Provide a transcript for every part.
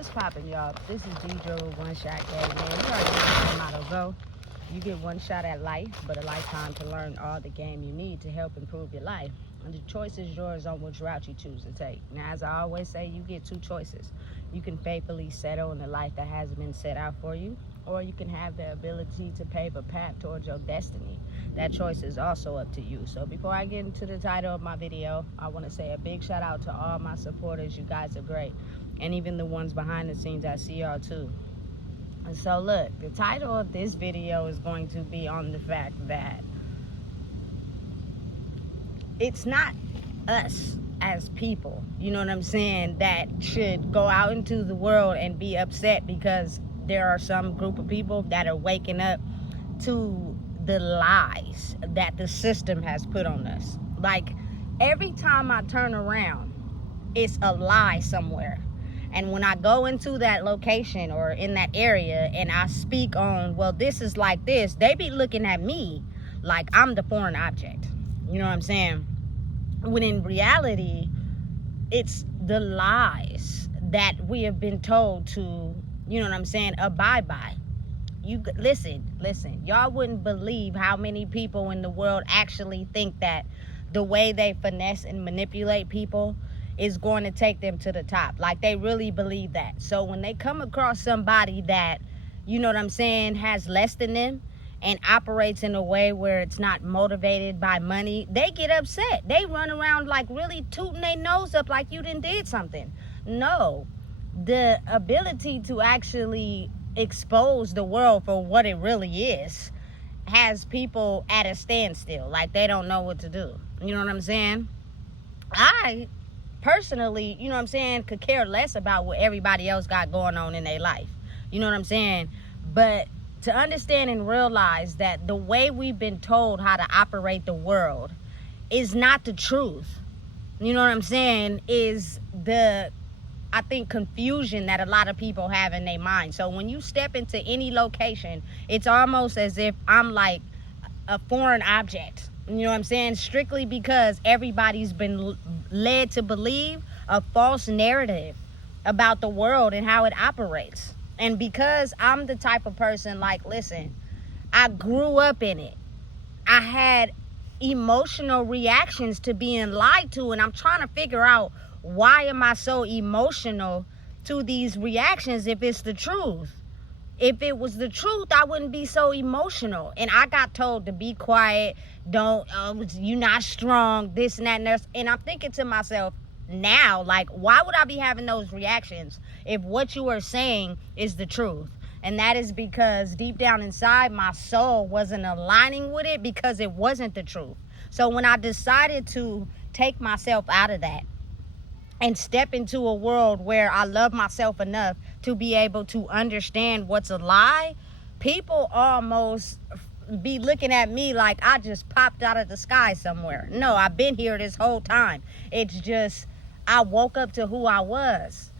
What's poppin', y'all? This is Deidre with One Shot Game, man. You already know my motto go. You get one shot at life, but a lifetime to learn all the game you need to help improve your life. And the choice is yours on which route you choose to take. Now, as I always say, you get two choices. You can faithfully settle in a life that hasn't been set out for you, or you can have the ability to pave a path towards your destiny. That choice is also up to you. So before I get into the title of my video, I want to say a big shout out to all my supporters. You guys are great. And even the ones behind the scenes, I see y'all too. And so look, the title of this video is going to be on the fact that it's not us as people, you know what I'm saying, that should go out into the world and be upset because there are some group of people that are waking up to the lies that the system has put on us. Like, every time I turn around, it's a lie somewhere. And when I go into that location or in that area and I speak on, well, this is like this, they be looking at me like I'm the foreign object. You know what I'm saying? When in reality, it's the lies that we have been told to, you know what I'm saying, abide by. You listen, y'all wouldn't believe how many people in the world actually think that the way they finesse and manipulate people is going to take them to the top. Like, they really believe that. So when they come across somebody that, you know what I'm saying, has less than them and operates in a way where it's not motivated by money, they get upset. They run around like really tooting their nose up like you did something. No, the ability to actually expose the world for what it really is has people at a standstill. Like, they don't know what to do. You know what I'm saying? I personally, you know what I'm saying, could care less about what everybody else got going on in their life. You know what I'm saying? But to understand and realize that the way we've been told how to operate the world is not the truth. You know what I'm saying? Is the, I think, confusion that a lot of people have in their mind. So when you step into any location, it's almost as if I'm like a foreign object. You know what I'm saying? Strictly because everybody's been led to believe a false narrative about the world and how it operates. And because I'm the type of person, like, listen, I grew up in it. I had emotional reactions to being lied to, and I'm trying to figure out, why am I so emotional to these reactions if it's the truth? If it was the truth, I wouldn't be so emotional. And I got told to be quiet, don't, you're not strong, this and that and that. And I'm thinking to myself now, like, why would I be having those reactions if what you are saying is the truth? And that is because deep down inside, my soul wasn't aligning with it because it wasn't the truth. So when I decided to take myself out of that and step into a world where I love myself enough to be able to understand what's a lie, people almost be looking at me like I just popped out of the sky somewhere. No, I've been here this whole time. It's just I woke up to who I was.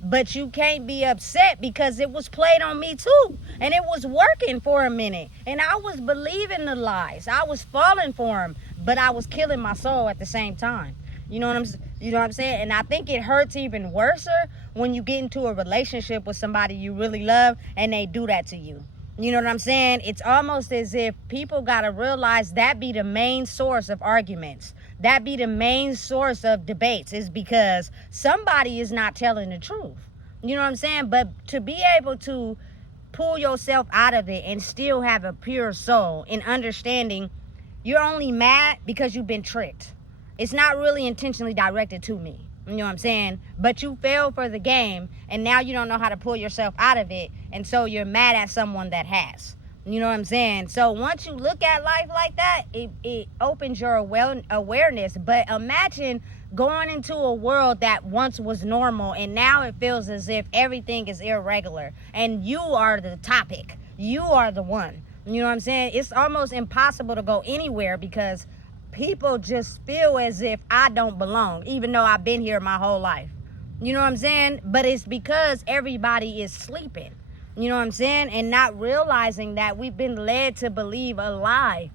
But you can't be upset because it was played on me too. And it was working for a minute. And I was believing the lies. I was falling for them. But I was killing my soul at the same time. You know what I'm saying? And I think it hurts even worse when you get into a relationship with somebody you really love and they do that to you. You know what I'm saying? It's almost as if people got to realize that be the main source of arguments. That be the main source of debates, is because somebody is not telling the truth. You know what I'm saying? But to be able to pull yourself out of it and still have a pure soul and understanding you're only mad because you've been tricked. It's not really intentionally directed to me. You know what I'm saying? But you fell for the game and now you don't know how to pull yourself out of it. And so you're mad at someone that has. You know what I'm saying? So once you look at life like that, it opens your awareness. But imagine going into a world that once was normal and now it feels as if everything is irregular and you are the topic. You are the one. You know what I'm saying? It's almost impossible to go anywhere because people just feel as if I don't belong, even though I've been here my whole life. You know what I'm saying? But it's because everybody is sleeping. You know what I'm saying? And not realizing that we've been led to believe a lie.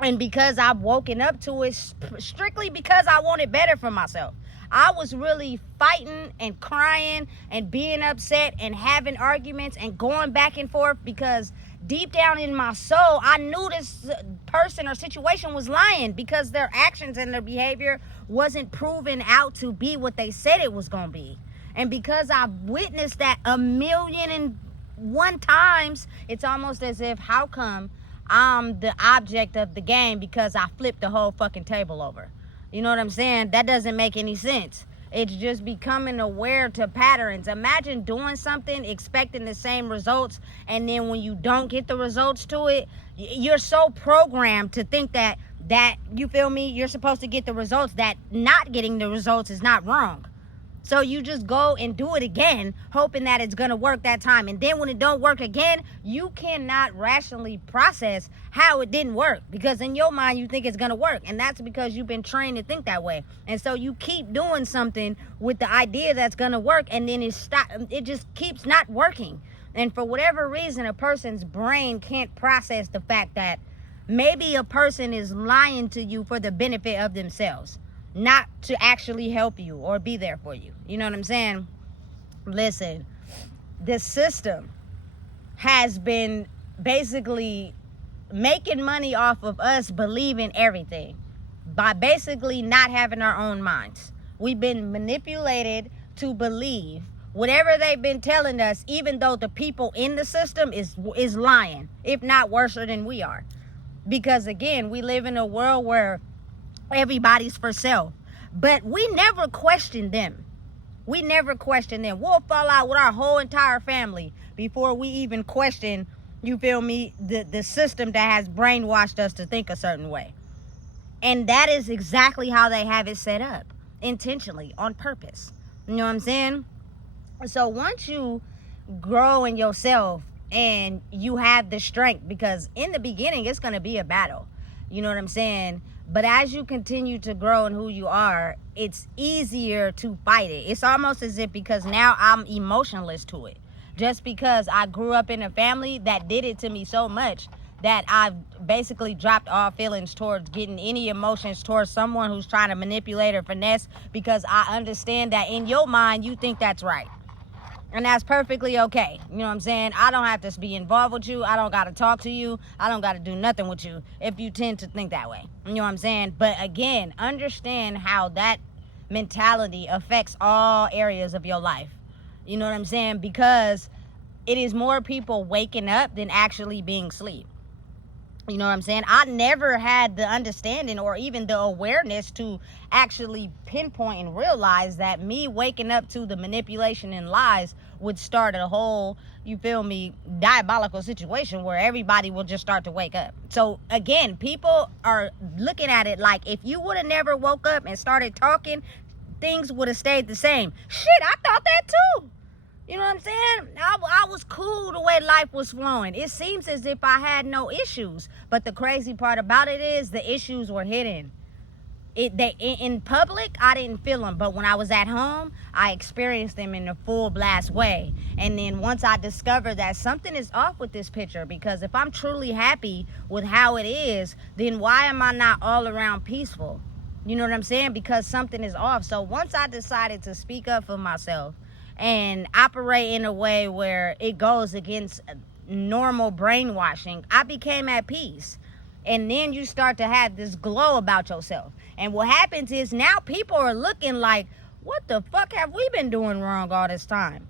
And because I've woken up to it strictly because I wanted better for myself. I was really fighting and crying and being upset and having arguments and going back and forth because deep down in my soul, I knew this person or situation was lying because their actions and their behavior wasn't proven out to be what they said it was going to be. And because I've witnessed that 1,000,001 times, it's almost as if, how come I'm the object of the game because I flipped the whole fucking table over? You know what I'm saying? That doesn't make any sense. It's just becoming aware to patterns. Imagine doing something, expecting the same results, and then when you don't get the results to it, you're so programmed to think that you feel me, you're supposed to get the results, that not getting the results is not wrong. So you just go and do it again, hoping that it's going to work that time. And then when it don't work again, you cannot rationally process how it didn't work. Because in your mind, you think it's going to work. And that's because you've been trained to think that way. And so you keep doing something with the idea that's going to work. And then it just keeps not working. And for whatever reason, a person's brain can't process the fact that maybe a person is lying to you for the benefit of themselves, not to actually help you or be there for you. You know what I'm saying? Listen, the system has been basically making money off of us believing everything by basically not having our own minds. We've been manipulated to believe whatever they've been telling us, even though the people in the system is lying, if not worse than we are. Because again, we live in a world where everybody's for self, but we never question them. We'll fall out with our whole entire family before we even question, you feel me, the system that has brainwashed us to think a certain way. And that is exactly how they have it set up, intentionally, on purpose. You know what I'm saying? So once you grow in yourself and you have the strength, because in the beginning it's going to be a battle, you know what I'm saying? But as you continue to grow in who you are, it's easier to fight it. It's almost as if, because now I'm emotionless to it. Just because I grew up in a family that did it to me so much that I've basically dropped all feelings towards getting any emotions towards someone who's trying to manipulate or finesse, because I understand that in your mind, you think that's right. And that's perfectly okay. You know what I'm saying? I don't have to be involved with you. I don't got to talk to you. I don't got to do nothing with you if you tend to think that way. You know what I'm saying? But again, understand how that mentality affects all areas of your life. You know what I'm saying? Because it is more people waking up than actually being asleep. You know what I'm saying? I never had the understanding or even the awareness to actually pinpoint and realize that me waking up to the manipulation and lies would start a whole, you feel me, diabolical situation where everybody will just start to wake up. So again, people are looking at it like if you would have never woke up and started talking, things would have stayed the same. Shit, I thought that too. You know what I'm saying? I was cool the way life was flowing. It seems as if I had no issues. But the crazy part about it is the issues were hidden. In public, I didn't feel them. But when I was at home, I experienced them in a full blast way. And then once I discovered that something is off with this picture, because if I'm truly happy with how it is, then why am I not all around peaceful? You know what I'm saying? Because something is off. So once I decided to speak up for myself and operate in a way where it goes against normal brainwashing, I became at peace. And then you start to have this glow about yourself. And what happens is now people are looking like, what the fuck have we been doing wrong all this time?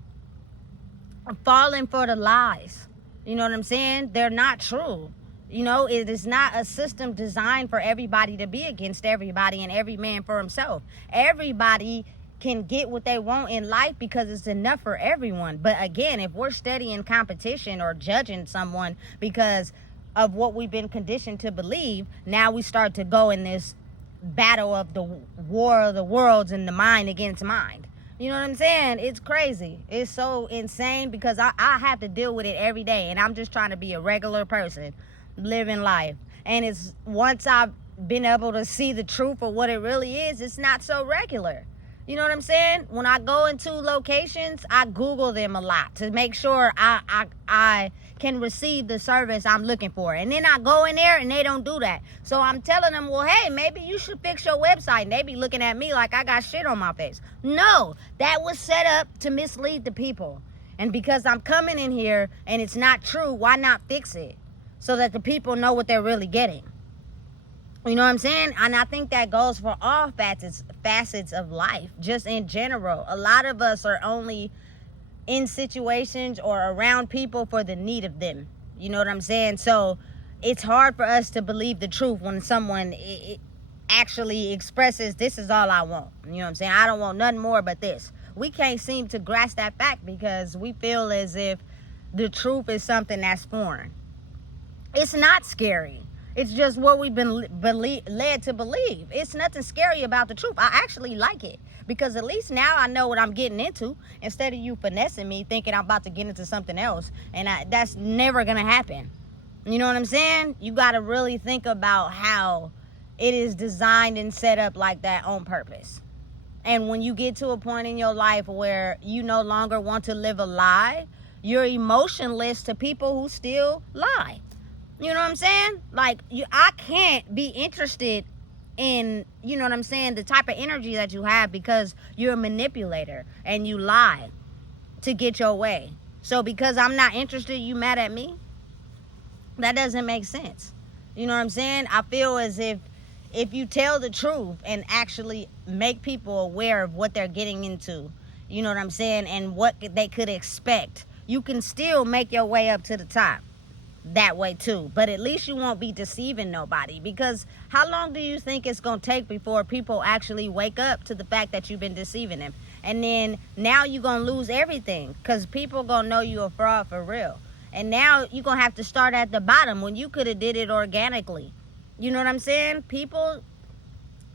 Falling for the lies. You know what I'm saying? They're not true. You know, it is not a system designed for everybody to be against everybody and every man for himself. Everybody can get what they want in life because it's enough for everyone. But again, if we're studying competition or judging someone because of what we've been conditioned to believe, now we start to go in this battle of the war of the worlds and the mind against mind. You know what I'm saying? It's crazy. It's so insane because I have to deal with it every day, and I'm just trying to be a regular person living life. And it's once I've been able to see the truth of what it really is, it's not so regular. You know what I'm saying? When I go into locations, I Google them a lot to make sure I can receive the service I'm looking for. And then I go in there and they don't do that. So I'm telling them, well, hey, maybe you should fix your website. And they be looking at me like I got shit on my face. No, that was set up to mislead the people. And because I'm coming in here and it's not true, why not fix it? So that the people know what they're really getting. You know what I'm saying? And I think that goes for all facets of life, just in general. A lot of us are only in situations or around people for the need of them. You know what I'm saying? So it's hard for us to believe the truth when someone actually expresses, this is all I want. You know what I'm saying? I don't want nothing more but this. We can't seem to grasp that fact because we feel as if the truth is something that's foreign. It's not scary. It's just what we've been led to believe. It's nothing scary about the truth. I actually like it because at least now I know what I'm getting into instead of you finessing me thinking I'm about to get into something else. And that's never going to happen. You know what I'm saying? You got to really think about how it is designed and set up like that on purpose. And when you get to a point in your life where you no longer want to live a lie, you're emotionless to people who still lie. You know what I'm saying? Like, I can't be interested in, you know what I'm saying, the type of energy that you have because you're a manipulator and you lie to get your way. So because I'm not interested, you mad at me? That doesn't make sense. You know what I'm saying? I feel as if you tell the truth and actually make people aware of what they're getting into, you know what I'm saying, and what they could expect, you can still make your way up to the top. That way too, but at least you won't be deceiving nobody, because how long do you think it's gonna take before people actually wake up to the fact that you've been deceiving them? And then now you're gonna lose everything because people gonna know you a fraud for real. And now you're gonna have to start at the bottom when you could have did it organically. You know what I'm saying? People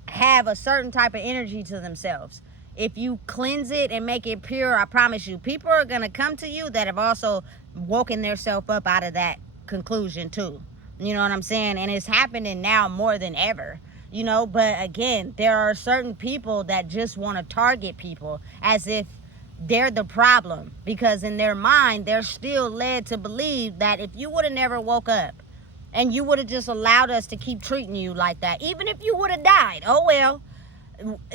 have a certain type of energy to themselves. If you cleanse it and make it pure, I promise you, people are gonna come to you that have also woken themselves up out of that conclusion too. You know what I'm saying? And it's happening now more than ever, you know. But again, there are certain people that just want to target people as if they're the problem, because in their mind they're still led to believe that if you would have never woke up and you would have just allowed us to keep treating you like that, even if you would have died, oh well,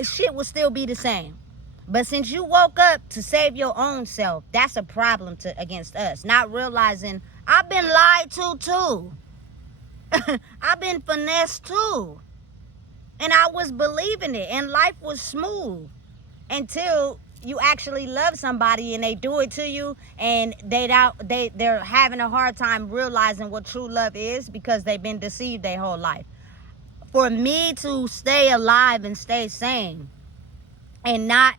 shit would still be the same. But since you woke up to save your own self, that's a problem against us. Not realizing I've been lied to too. I've been finessed too. And I was believing it. And life was smooth. Until you actually love somebody and they do it to you. And they're having a hard time realizing what true love is because they've been deceived their whole life. For me to stay alive and stay sane and not,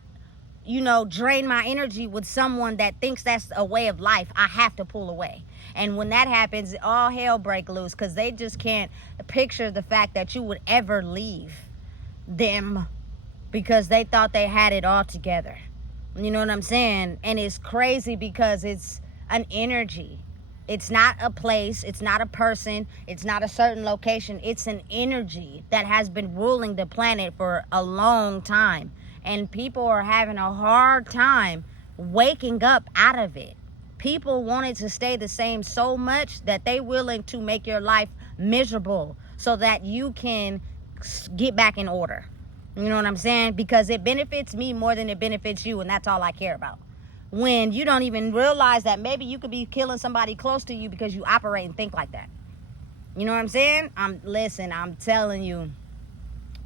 you know, drain my energy with someone that thinks that's a way of life, I have to pull away. And when that happens, all hell break loose because they just can't picture the fact that you would ever leave them because they thought they had it all together. You know what I'm saying? And it's crazy because it's an energy. It's not a place. It's not a person. It's not a certain location. It's an energy that has been ruling the planet for a long time. And people are having a hard time waking up out of it. People want it to stay the same so much that they're willing to make your life miserable so that you can get back in order. You know what I'm saying? Because it benefits me more than it benefits you, and that's all I care about. When you don't even realize that maybe you could be killing somebody close to you because you operate and think like that. You know what I'm saying? I'm telling you,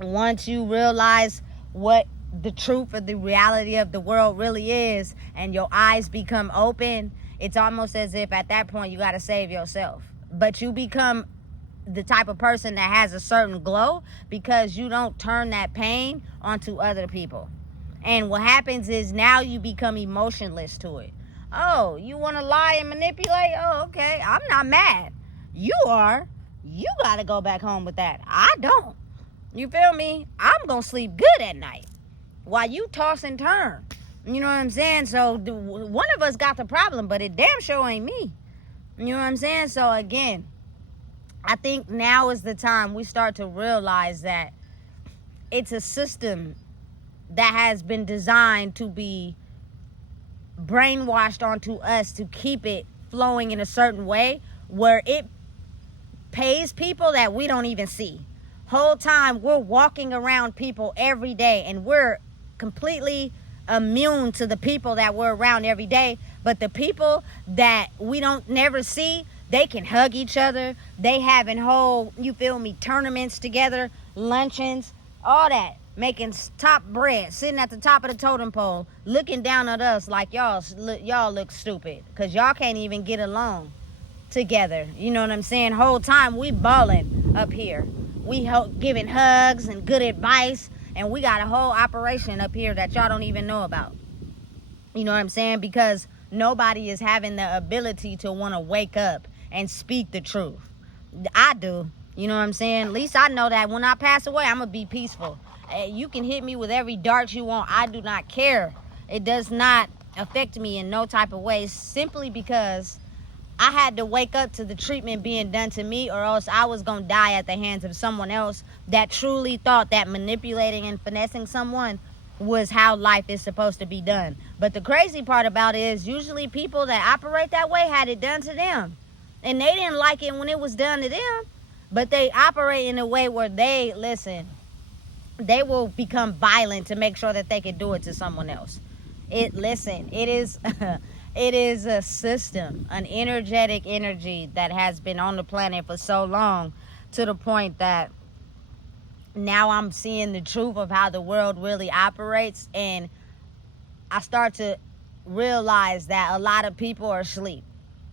once you realize what the truth of the reality of the world really is and your eyes become open, it's almost as if at that point you got to save yourself. But you become the type of person that has a certain glow because you don't turn that pain onto other people. And what happens is now you become emotionless to it. Oh, you want to lie and manipulate? Oh, okay. I'm not mad. You are. You got to go back home with that. I don't. You feel me? I'm going to sleep good at night while you toss and turn. You know what I'm saying? So one of us got the problem, but it damn sure ain't me. You know what I'm saying? So again, I think now is the time we start to realize that it's a system that has been designed to be brainwashed onto us to keep it flowing in a certain way where it pays people that we don't even see. Whole time we're walking around people every day and we're completely immune to the people that we're around every day, but the people that we don't never see, they can hug each other. They having whole, you feel me, tournaments together, luncheons, all that, making top bread, sitting at the top of the totem pole, looking down at us like y'all look stupid because y'all can't even get along together. You know what I'm saying? Whole time we balling up here. We giving hugs and good advice, and we got a whole operation up here that y'all don't even know about. You know what I'm saying? Because nobody is having the ability to want to wake up and speak the truth. I do. You know what I'm saying? At least I know that when I pass away, I'm going to be peaceful. You can hit me with every dart you want. I do not care. It does not affect me in no type of way, simply because I had to wake up to the treatment being done to me, or else I was going to die at the hands of someone else that truly thought that manipulating and finessing someone was how life is supposed to be done. But the crazy part about it is usually people that operate that way had it done to them. And they didn't like it when it was done to them. But they operate in a way where they will become violent to make sure that they can do it to someone else. It is it is a system, an energetic energy that has been on the planet for so long, to the point that now I'm seeing the truth of how the world really operates, and I start to realize that a lot of people are asleep.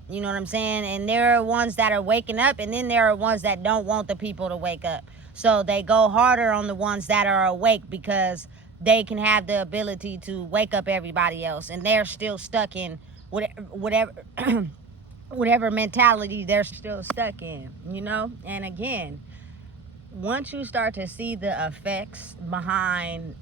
You know what I'm saying? And there are ones that are waking up, and then there are ones that don't want the people to wake up. So they go harder on the ones that are awake because they can have the ability to wake up everybody else, and they're still stuck in whatever whatever mentality they're still stuck in, you know? And again, once you start to see the effects behind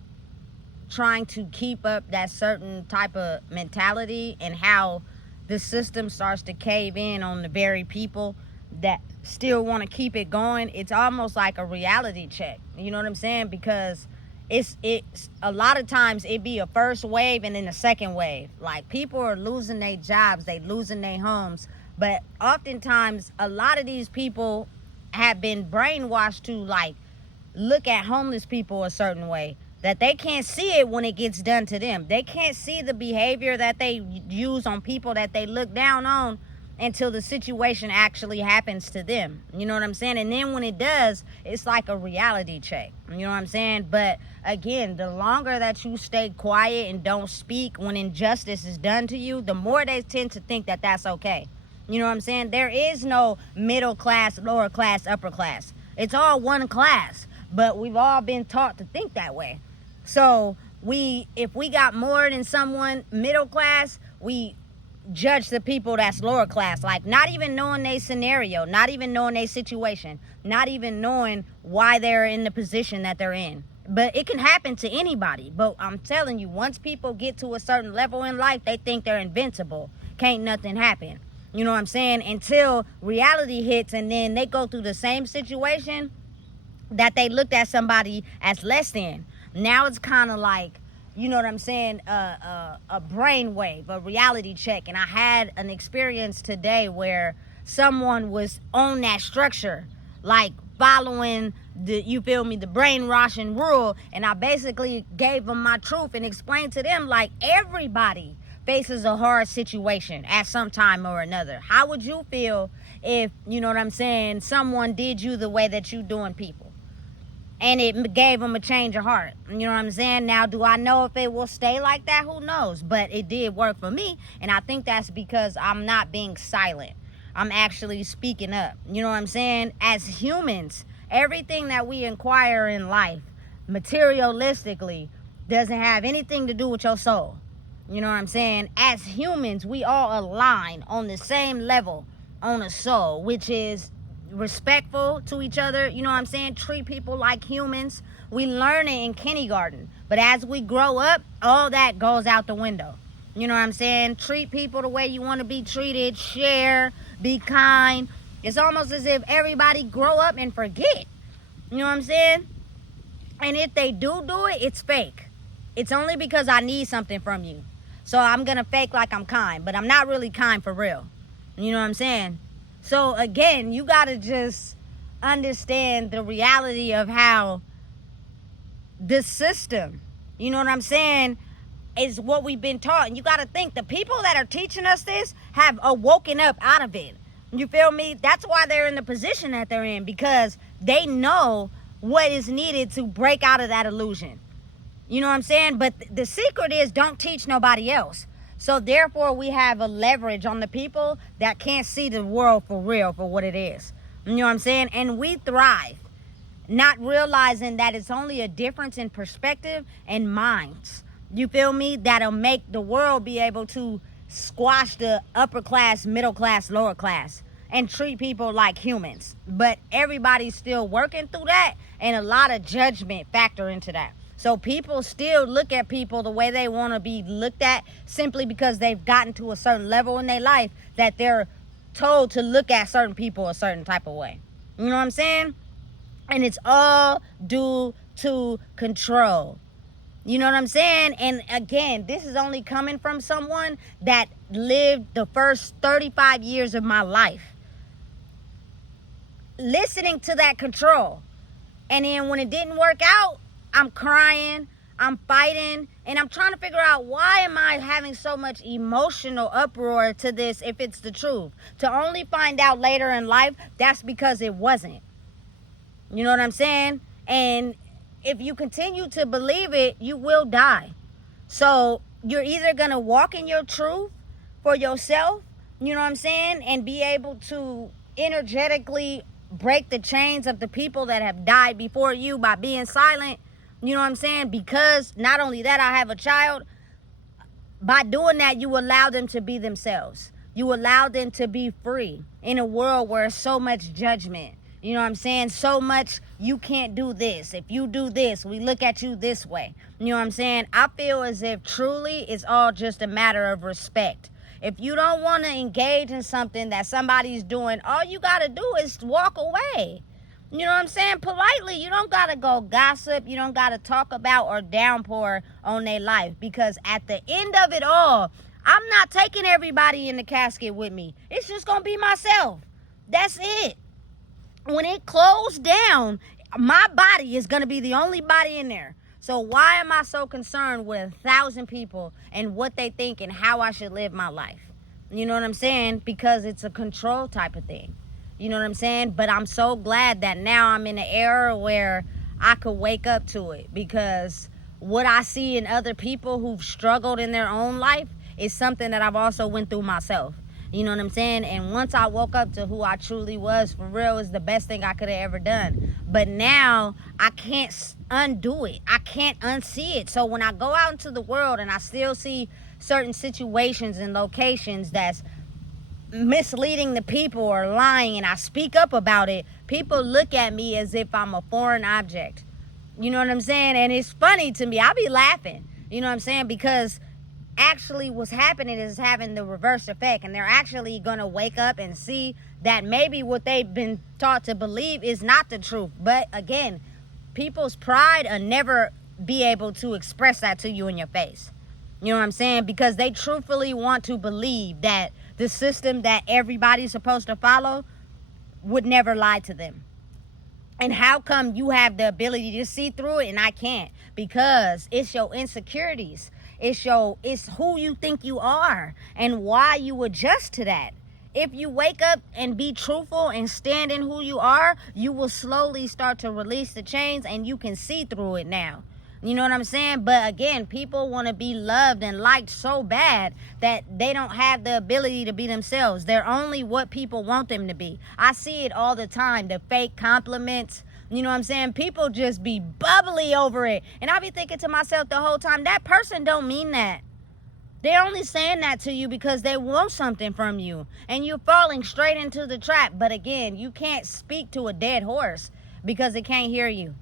trying to keep up that certain type of mentality, and how the system starts to cave in on the very people that still want to keep it going, it's almost like a reality check. You know what I'm saying? Because it's a lot of times it be a first wave and then a second wave. Like, people are losing their jobs, they losing their homes, but oftentimes a lot of these people have been brainwashed to like look at homeless people a certain way, that they can't see it when it gets done to them. They can't see the behavior that they use on people that they look down on until the situation actually happens to them. You know what I'm saying? And then when it does, it's like a reality check. You know what I'm saying? But again, the longer that you stay quiet and don't speak when injustice is done to you, the more they tend to think that that's okay. You know what I'm saying? There is no middle class, lower class, upper class. It's all one class, but we've all been taught to think that way. So if we got more than someone middle class, we judge the people that's lower class, like not even knowing their scenario, not even knowing their situation, not even knowing why they're in the position that they're in. But it can happen to anybody. But I'm telling you, once people get to a certain level in life, they think they're invincible. Can't nothing happen. You know what I'm saying? Until reality hits, and then they go through the same situation that they looked at somebody as less than. Now it's kind of like, you know what I'm saying, a brainwave, a reality check. And I had an experience today where someone was on that structure, like following the brainwashing rule. And I basically gave them my truth and explained to them, like, everybody faces a hard situation at some time or another. How would you feel if, you know what I'm saying, someone did you the way that you doing people? And it gave them a change of heart. You know what I'm saying? Now, do I know if it will stay like that? Who knows? But it did work for me. And I think that's because I'm not being silent. I'm actually speaking up. You know what I'm saying? As humans, everything that we acquire in life, materialistically, doesn't have anything to do with your soul. You know what I'm saying? As humans, we all align on the same level on a soul, which is respectful to each other. You know what I'm saying? Treat people like humans. We learn it in kindergarten, but as we grow up, all that goes out the window. You know what I'm saying? Treat people the way you want to be treated. Share, be kind. It's almost as if everybody grow up and forget. You know what I'm saying? And if they do it, it's fake. it's only because I need something from you. So I'm going to fake like I'm kind, but I'm not really kind for real. You know what I'm saying? So again, you got to just understand the reality of how this system, you know what I'm saying, is what we've been taught. And you got to think, the people that are teaching us this have woken up out of it. You feel me? That's why they're in the position that they're in, because they know what is needed to break out of that illusion. You know what I'm saying? But the secret is, don't teach nobody else. So therefore, we have a leverage on the people that can't see the world for real, for what it is. You know what I'm saying? And we thrive, not realizing that it's only a difference in perspective and minds. You feel me? That'll make the world be able to squash the upper class, middle class, lower class, and treat people like humans. But everybody's still working through that, and a lot of judgment factor into that. So people still look at people the way they want to be looked at, simply because they've gotten to a certain level in their life that they're told to look at certain people a certain type of way. You know what I'm saying? And it's all due to control. You know what I'm saying? And again, this is only coming from someone that lived the first 35 years of my life listening to that control. And then when it didn't work out, I'm crying, I'm fighting, and I'm trying to figure out, why am I having so much emotional uproar to this if it's the truth? To only find out later in life, that's because it wasn't. You know what I'm saying? And if you continue to believe it, you will die. So you're either going to walk in your truth for yourself, you know what I'm saying, and be able to energetically break the chains of the people that have died before you by being silent. You know what I'm saying? Because not only that, I have a child. By doing that, you allow them to be themselves. You allow them to be free in a world where there's so much judgment. You know what I'm saying? So much, you can't do this. If you do this, we look at you this way. You know what I'm saying? I feel as if truly it's all just a matter of respect. If you don't want to engage in something that somebody's doing, all you got to do is walk away. You know what I'm saying? Politely. You don't got to go gossip. You don't got to talk about or downpour on their life. Because at the end of it all, I'm not taking everybody in the casket with me. It's just going to be myself. That's it. When it closed down, my body is going to be the only body in there. So why am I so concerned with 1,000 people and what they think and how I should live my life? You know what I'm saying? Because it's a control type of thing. You know what I'm saying? But I'm so glad that now I'm in an era where I could wake up to it, because what I see in other people who've struggled in their own life is something that I've also went through myself. You know what I'm saying? And once I woke up to who I truly was, for real, is the best thing I could have ever done. But now I can't undo it. I can't unsee it. So when I go out into the world and I still see certain situations and locations that's misleading the people or lying, and I speak up about it, people look at me as if I'm a foreign object. You know what I'm saying? And it's funny to me. I be laughing. You know what I'm saying? Because actually what's happening is having the reverse effect, and they're actually going to wake up and see that maybe what they've been taught to believe is not the truth. But again, people's pride will never be able to express that to you in your face. You know what I'm saying? Because they truthfully want to believe that the system that everybody's supposed to follow would never lie to them. And how come you have the ability to see through it and I can't? Because it's your insecurities. It's who you think you are and why you adjust to that. If you wake up and be truthful and stand in who you are, you will slowly start to release the chains, and you can see through it now. You know what I'm saying? But again, people want to be loved and liked so bad that they don't have the ability to be themselves. They're only what people want them to be. I see it all the time, the fake compliments. You know what I'm saying? People just be bubbly over it. And I be thinking to myself the whole time, that person don't mean that. They're only saying that to you because they want something from you. And you're falling straight into the trap. But again, you can't speak to a dead horse because it can't hear you.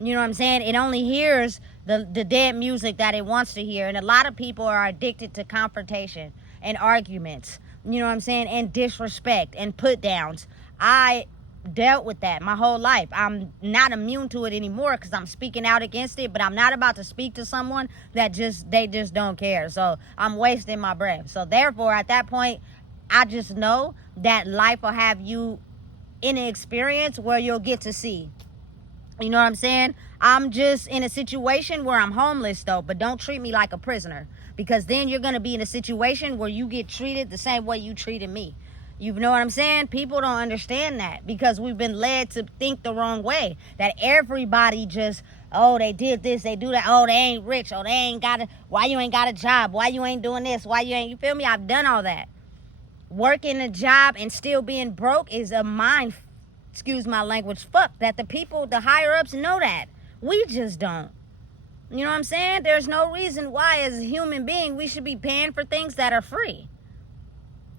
You know what I'm saying? It only hears the dead music that it wants to hear. And a lot of people are addicted to confrontation and arguments. You know what I'm saying? And disrespect and put downs. I dealt with that my whole life. I'm not immune to it anymore because I'm speaking out against it, but I'm not about to speak to someone that they just don't care. So I'm wasting my breath. So therefore, at that point, I just know that life will have you in an experience where you'll get to see. You know what I'm saying? I'm just in a situation where I'm homeless though, but don't treat me like a prisoner, because then you're going to be in a situation where you get treated the same way you treated me. You know what I'm saying? People don't understand that because we've been led to think the wrong way, that everybody just, oh, they did this, they do that, oh, they ain't rich, oh, they ain't got a, why you ain't got a job, why you ain't doing this, why you ain't, you feel me? I've done all that. Working a job and still being broke is a mind, excuse my language, fuck, that the people, the higher ups know that. We just don't. You know what I'm saying? There's no reason why as a human being we should be paying for things that are free.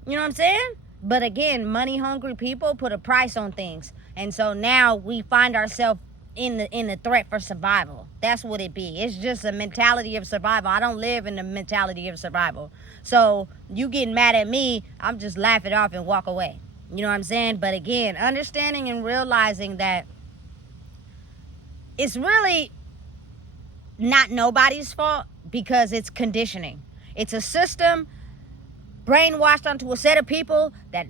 You know what I'm saying? But again, money hungry people put a price on things. And so now we find ourselves in the threat for survival. That's what it be. It's just a mentality of survival. I don't live in the mentality of survival. So you getting mad at me, I'm just laugh it off and walk away. You know what I'm saying? But again, understanding and realizing that it's really not nobody's fault because it's conditioning. It's a system brainwashed onto a set of people that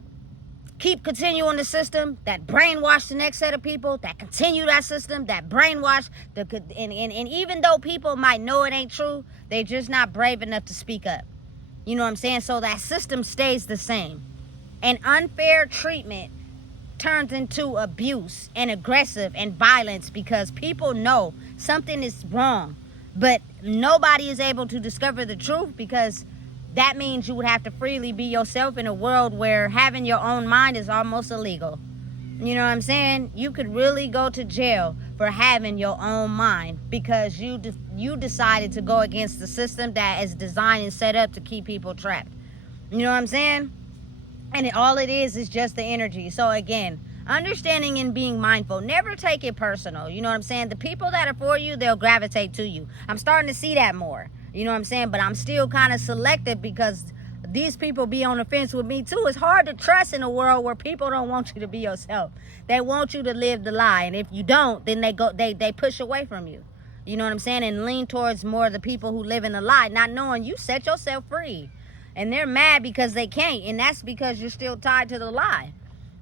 keep continuing the system, that brainwash the next set of people, that continue that system, that brainwash and even though people might know it ain't true, they're just not brave enough to speak up. You know what I'm saying? So that system stays the same. And unfair treatment turns into abuse and aggressive and violence because people know something is wrong, but nobody is able to discover the truth because that means you would have to freely be yourself in a world where having your own mind is almost illegal. You know what I'm saying? You could really go to jail for having your own mind because you decided to go against the system that is designed and set up to keep people trapped. You know what I'm saying? And all it is just the energy. So again, understanding and being mindful. Never take it personal. You know what I'm saying? The people that are for you, they'll gravitate to you. I'm starting to see that more. You know what I'm saying? But I'm still kind of selective because these people be on the fence with me too. It's hard to trust in a world where people don't want you to be yourself. They want you to live the lie. And if you don't, then they push away from you. You know what I'm saying? And lean towards more of the people who live in the lie, not knowing you set yourself free. And they're mad because they can't. And that's because you're still tied to the lie.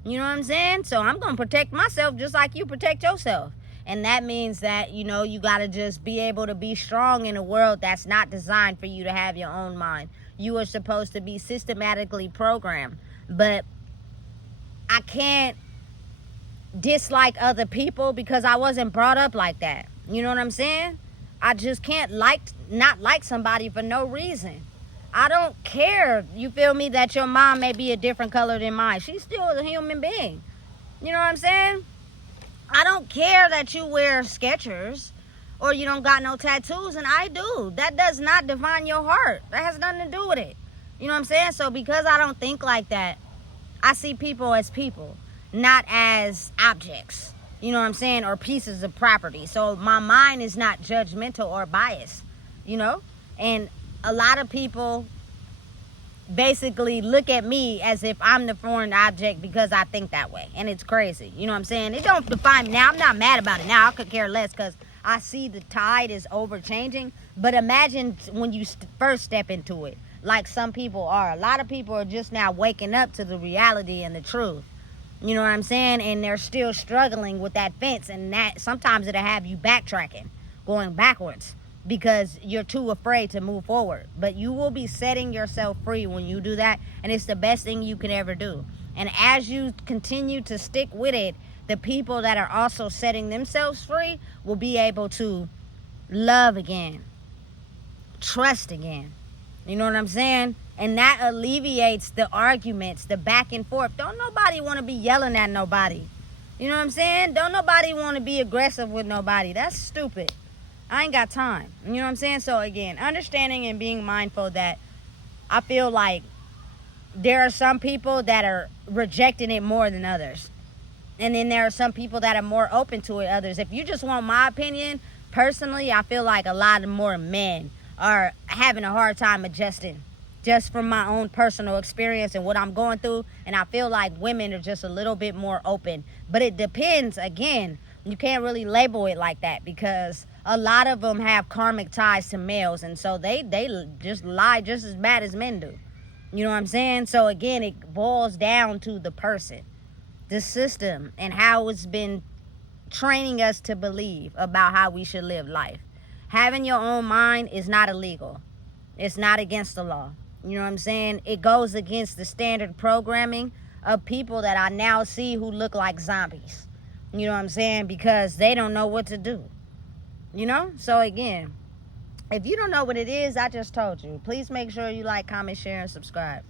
You know what I'm saying? So I'm going to protect myself just like you protect yourself. And that means that, you know, you got to just be able to be strong in a world that's not designed for you to have your own mind. You are supposed to be systematically programmed. But I can't dislike other people because I wasn't brought up like that. You know what I'm saying? I just can't not like somebody for no reason. I don't care, you feel me, that your mom may be a different color than mine. She's still a human being. You know what I'm saying? I don't care that you wear Skechers or you don't got no tattoos, and I do. That does not define your heart. That has nothing to do with it. You know what I'm saying? So because I don't think like that, I see people as people, not as objects. You know what I'm saying? Or pieces of property. So my mind is not judgmental or biased, you know? And a lot of people basically look at me as if I'm the foreign object because I think that way. And it's crazy. You know what I'm saying? It don't define me now. I'm not mad about it now. I could care less because I see the tide is over changing. But imagine when you first step into it, like some people are. A lot of people are just now waking up to the reality and the truth. You know what I'm saying? And they're still struggling with that fence. And that sometimes it'll have you backtracking, going backwards, because you're too afraid to move forward. But you will be setting yourself free when you do that, and it's the best thing you can ever do. And as you continue to stick with it, the people that are also setting themselves free will be able to love again, trust again. You know what I'm saying? And that alleviates the arguments, the back and forth. Don't nobody want to be yelling at nobody. You know what I'm saying? Don't nobody want to be aggressive with nobody. That's stupid. I ain't got time. You know what I'm saying? So again, understanding and being mindful that I feel like there are some people that are rejecting it more than others. And then there are some people that are more open to it others. If you just want my opinion, personally, I feel like a lot more men are having a hard time adjusting just from my own personal experience and what I'm going through. And I feel like women are just a little bit more open. But it depends, again, you can't really label it like that, because a lot of them have karmic ties to males, and so they just lie just as bad as men do. You know what I'm saying? So again, it boils down to the person, the system, and how it's been training us to believe about how we should live life. Having your own mind is not illegal. It's not against the law. You know what I'm saying? It goes against the standard programming of people that I now see who look like zombies. You know what I'm saying? Because they don't know what to do. You know? So again, if you don't know what it is, I just told you. Please make sure you like, comment, share, and subscribe.